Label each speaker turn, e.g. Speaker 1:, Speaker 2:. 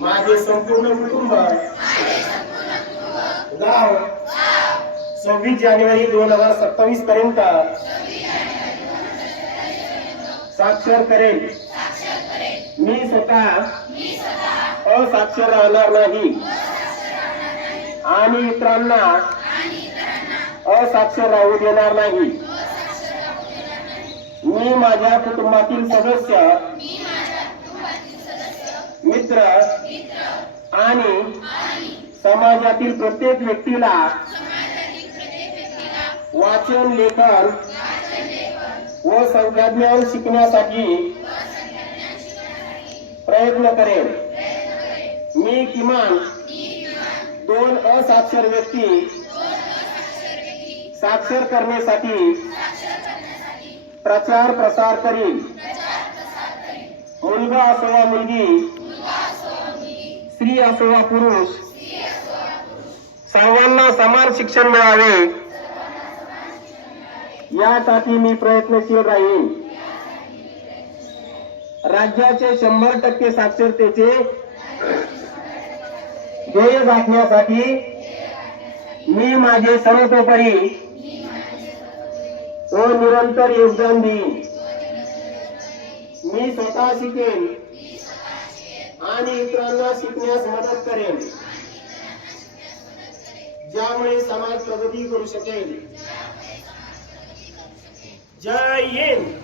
Speaker 1: माझे संपूर्ण कुटुंब गाव सव्वीस जानेवारी दोन हजार सत्तावीस पर्यंत साक्षर करेल. मी स्वतः असाक्षर राहणार नाही. आणि इतरांना असाक्षर राहू देणार नाही. मी माझ्या कुटुंबातील सदस्य आणि समाजातील प्रत्येक व्यक्तीला वाचन लेखन व संख्याज्ञान शिकण्यासाठी प्रयत्न करेन. मी किमान दोन असाक्षर व्यक्ती साक्षर करण्यासाठी प्रचार प्रसार करीन. मुलगा असो वा मुलगी स्त्री असो वा पुरुष. सर्वांना समान शिक्षण मिळावे. यासाठी मी प्रयत्नशील राहीन. राज्याचे शंभर टक्के साक्षरतेचे ध्येय गाठण्यासाठी मी माझे सर्वतोपरी व निरंतर योगदान देईन. मी स्वतः शिकेन. इतरांना शिकण्यास मदत करेल. ज्यामुळे समाज प्रगती करू शकेल. जय हिंद.